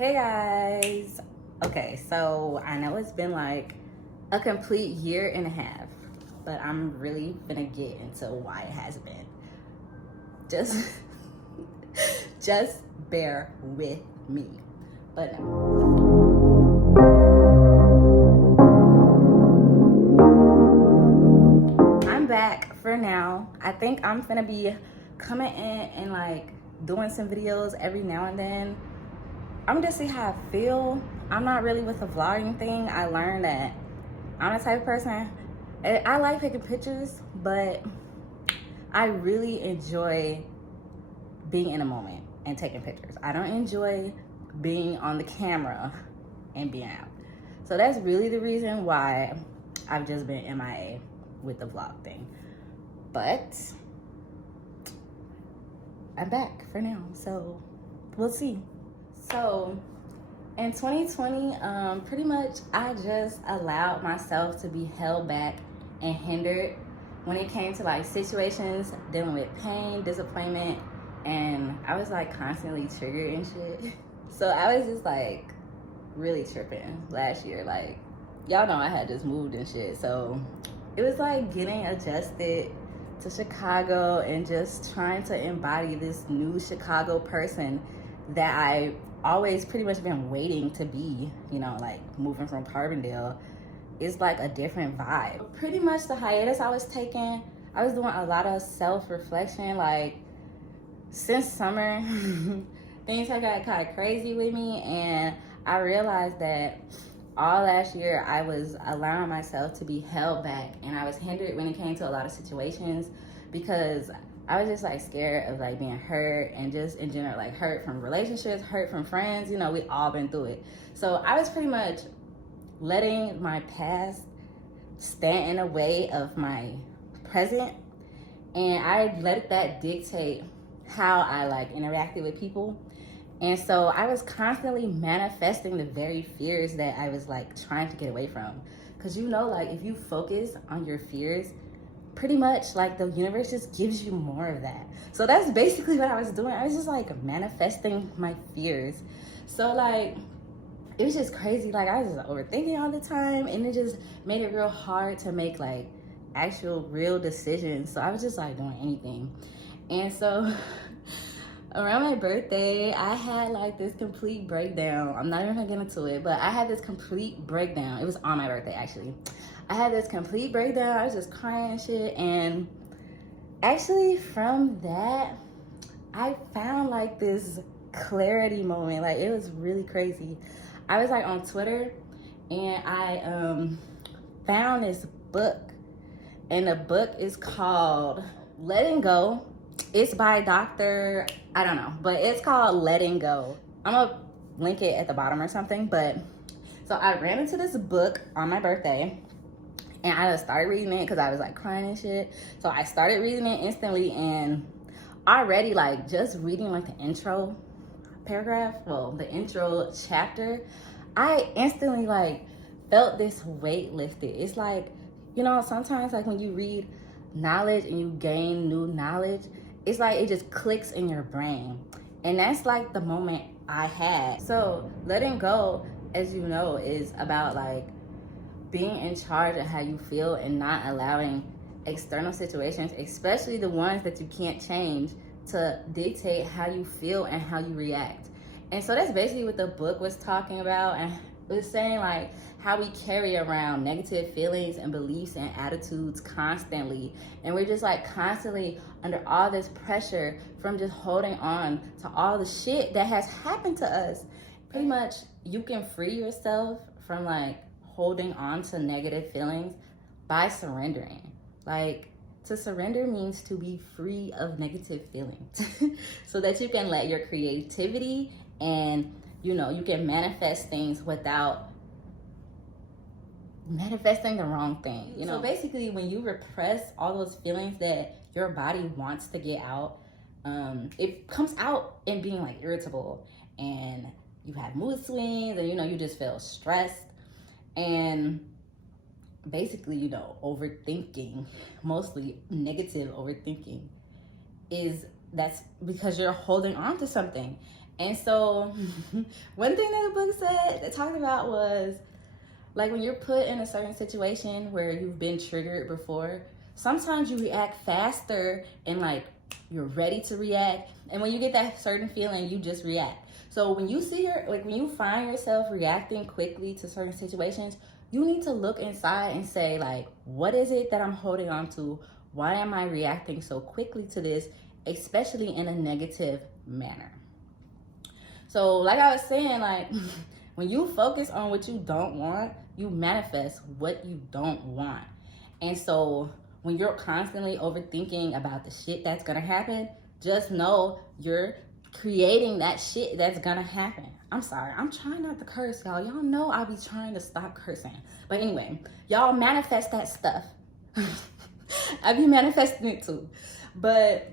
Hey guys. Okay, so I know it's been like a complete year and a half, but I'm really gonna get into why it has been. Just just bear with me. But no. I'm back for now. I think I'm gonna be coming in and like doing some videos every now and then. I'm gonna just see how I feel. I'm not really with the vlogging thing. I learned that I'm the type of person, I like taking pictures, but I really enjoy being in a moment and taking pictures. I don't enjoy being on the camera and being out. So that's really the reason why I've just been MIA with the vlog thing. But I'm back for now, so we'll see. So in 2020, pretty much I just allowed myself to be held back and hindered when it came to like situations dealing with pain, disappointment, and I was like constantly triggered and shit. So I was just like really tripping last year. Like, y'all know I had just moved and shit, so it was like getting adjusted to Chicago and just trying to embody this new Chicago person that I always pretty much been waiting to be, you know, like moving from Carbondale is like a different vibe. Pretty much the hiatus I was taking, I was doing a lot of self-reflection. Like since summer, things had got kind of crazy with me, and I realized that all last year I was allowing myself to be held back, and I was hindered when it came to a lot of situations because I was just like scared of like being hurt, and just in general like hurt from relationships, hurt from friends. You know, we all been through it. So I was pretty much letting my past stand in the way of my present, and I let that dictate how I like interacted with people. And so I was constantly manifesting the very fears that I was like trying to get away from. Cause you know, like if you focus on your fears, pretty much like the universe just gives you more of that. So that's basically what I was doing. I was just like manifesting my fears. So like, it was just crazy. Like I was just overthinking all the time, and it just made it real hard to make like actual real decisions. So I was just like doing anything. And so around my birthday, I had like this complete breakdown. I'm not even gonna get into it, but I had this complete breakdown. It was on my birthday, actually. I had this complete breakdown. I was just crying and shit. And actually from that, I found like this clarity moment. Like it was really crazy. I was like on Twitter, and I found this book, and the book is called Letting Go. It's by Dr. I don't know, but it's called Letting Go. I'm gonna link it at the bottom or something. But so I ran into this book on my birthday, and I just started reading it because I was like crying and shit. So I started reading it instantly, and already like just reading like the intro paragraph, well, the intro chapter, I instantly like felt this weight lifted. It's like, you know, sometimes like when you read knowledge and you gain new knowledge, it's like it just clicks in your brain. And that's like the moment I had. So letting go, as you know, is about like being in charge of how you feel and not allowing external situations, especially the ones that you can't change, to dictate how you feel and how you react. And so that's basically what the book was talking about. And it was saying like how we carry around negative feelings and beliefs and attitudes constantly. And we're just like constantly under all this pressure from just holding on to all the shit that has happened to us. Pretty much you can free yourself from like holding on to negative feelings by surrendering. Like to surrender means to be free of negative feelings so that you can let your creativity and, you know, you can manifest things without manifesting the wrong thing, you know. So basically when you repress all those feelings that your body wants to get out, it comes out in being like irritable, and you have mood swings, and you know, you just feel stressed, and basically, you know, overthinking, mostly negative overthinking, that's because you're holding on to something. And so one thing that the book said that talked about was like when you're put in a certain situation where you've been triggered before, sometimes you react faster and like you're ready to react. And when you get that certain feeling, you just react. So when you see when you find yourself reacting quickly to certain situations, you need to look inside and say like, what is it that I'm holding on to? Why am I reacting so quickly to this, especially in a negative manner? So like I was saying, like when you focus on what you don't want, you manifest what you don't want. And so when you're constantly overthinking about the shit that's gonna happen, just know you're creating that shit that's gonna happen. I'm sorry, I'm trying not to curse, y'all. Y'all know I be trying to stop cursing. But anyway, y'all manifest that stuff. I be manifesting it too. But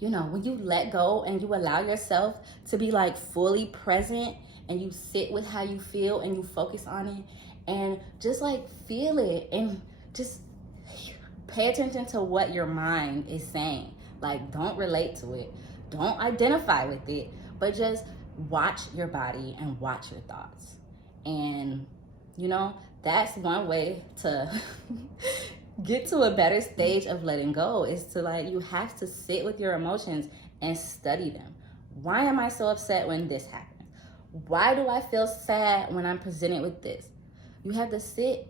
you know, when you let go and you allow yourself to be like fully present and you sit with how you feel and you focus on it and just like feel it and just pay attention to what your mind is saying. Like, don't relate to it. Don't identify with it, but just watch your body and watch your thoughts. And, you know, that's one way to get to a better stage of letting go is to like, you have to sit with your emotions and study them. Why am I so upset when this happens? Why do I feel sad when I'm presented with this? You have to sit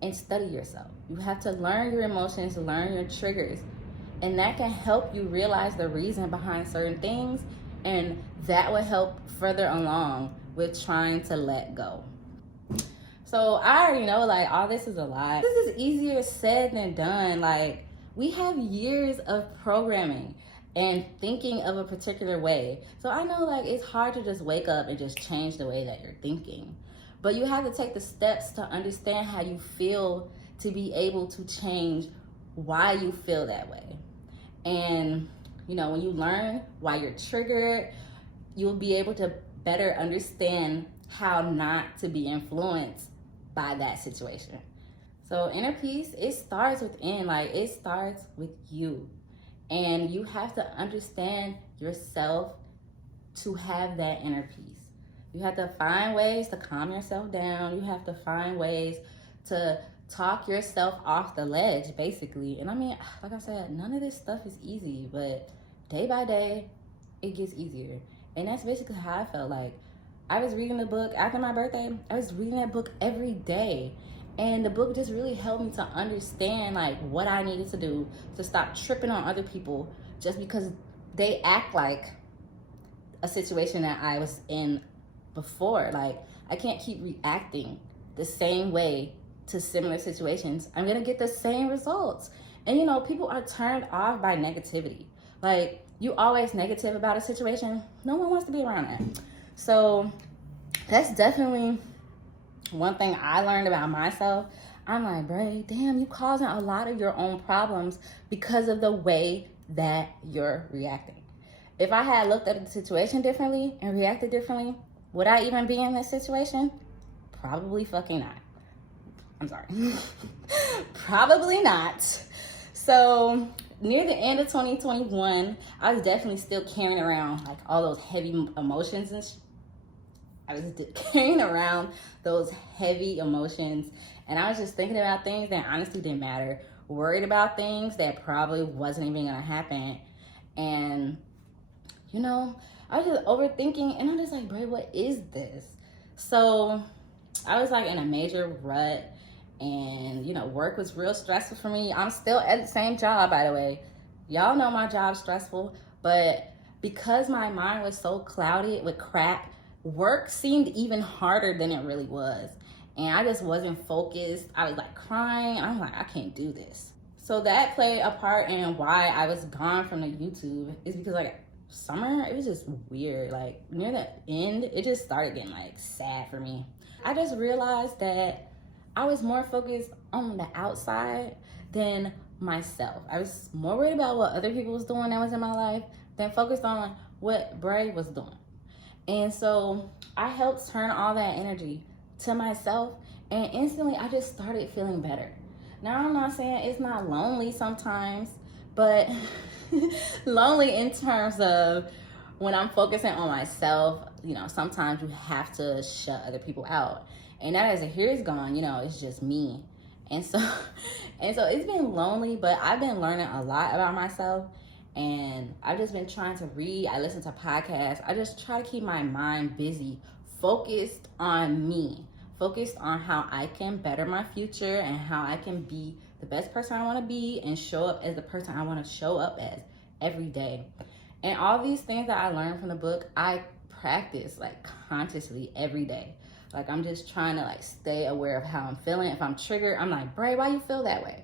and study yourself. You have to learn your emotions, learn your triggers. And that can help you realize the reason behind certain things. And that will help further along with trying to let go. So I already know like all this is a lot. This is easier said than done. Like we have years of programming and thinking of a particular way. So I know like it's hard to just wake up and just change the way that you're thinking. But you have to take the steps to understand how you feel to be able to change why you feel that way. And you know, when you learn why you're triggered, you'll be able to better understand how not to be influenced by that situation. So inner peace, it starts within, like it starts with you. And you have to understand yourself to have that inner peace. You have to find ways to calm yourself down. You have to find ways to talk yourself off the ledge, basically. And I mean, like I said, none of this stuff is easy, but day by day, it gets easier. And that's basically how I felt. Like I was reading the book after my birthday. I was reading that book every day. And the book just really helped me to understand like what I needed to do to stop tripping on other people just because they act like a situation that I was in before. Like I can't keep reacting the same way to similar situations. I'm gonna get the same results. And you know, people are turned off by negativity. Like you always negative about a situation, no one wants to be around that. So that's definitely one thing I learned about myself. I'm like, Bray, damn, you causing a lot of your own problems because of the way that you're reacting. If I had looked at the situation differently and reacted differently, would I even be in this situation? Probably fucking not. I'm sorry. Probably not. So near the end of 2021, I was definitely still carrying around like all those heavy emotions and I was carrying around those heavy emotions, and I was just thinking about things that honestly didn't matter, worried about things that probably wasn't even gonna happen. And you know, I was just overthinking, and I'm just like, Bray, what is this? So I was like in a major rut, and you know, work was real stressful for me. I'm still at the same job, by the way. Y'all know my job's stressful, but because my mind was so clouded with crap, work seemed even harder than it really was. And I just wasn't focused. I was like crying. I'm like, I can't do this. So that played a part in why I was gone from the YouTube. Is because like summer, it was just weird. Like near the end, it just started getting like sad for me. I just realized that I was more focused on the outside than myself. I was more worried about what other people was doing that was in my life than focused on what Bray was doing. And so I helped turn all that energy to myself, and instantly I just started feeling better. Now I'm not saying it's not lonely sometimes, but lonely in terms of when I'm focusing on myself, you know, sometimes you have to shut other people out. And now as a year is gone, you know, it's just me. And so it's been lonely, but I've been learning a lot about myself. And I've just been trying to read. I listen to podcasts. I just try to keep my mind busy, focused on me, focused on how I can better my future and how I can be the best person I want to be and show up as the person I want to show up as every day. And all these things that I learned from the book, I practice like consciously every day. Like I'm just trying to like stay aware of how I'm feeling. If I'm triggered, I'm like, Bray, why you feel that way?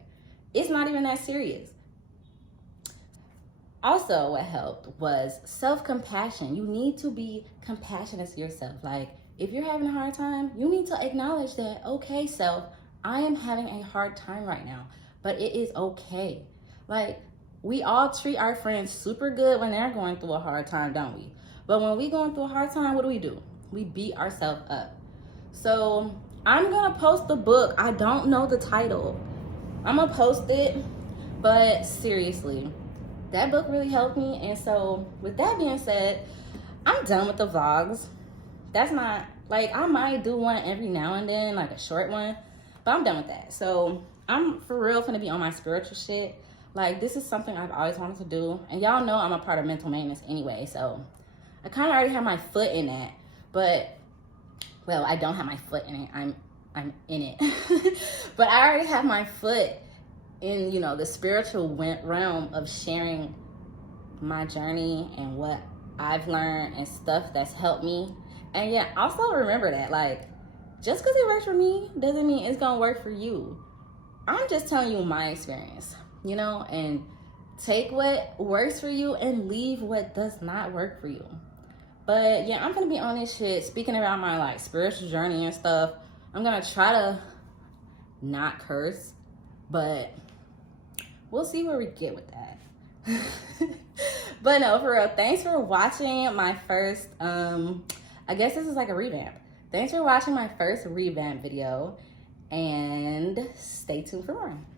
It's not even that serious. Also, what helped was self-compassion. You need to be compassionate to yourself. Like if you're having a hard time, you need to acknowledge that, okay, self, I am having a hard time right now, but it is okay. Like we all treat our friends super good when they're going through a hard time, don't we? But when we going through a hard time, what do? We beat ourselves up. So I'm gonna post the book. I don't know the title. I'm gonna post it, but seriously, that book really helped me. And so with that being said, I'm done with the vlogs. That's not, like, I might do one every now and then, like a short one, but I'm done with that. So I'm for real gonna be on my spiritual shit. Like this is something I've always wanted to do. And y'all know I'm a part of mental maintenance anyway. So I kind of already have my foot in that, but well, I don't have my foot in it. I'm in it. But I already have my foot in, you know, the spiritual realm of sharing my journey and what I've learned and stuff that's helped me. And yeah, also remember that, like, just because it works for me doesn't mean it's gonna work for you. I'm just telling you my experience, you know, and take what works for you and leave what does not work for you. But yeah, I'm gonna be on this shit, speaking about my like spiritual journey and stuff. I'm gonna try to not curse, but we'll see where we get with that. But no, for real, thanks for watching my first, I guess this is like a revamp. Thanks for watching my first revamp video, and stay tuned for more.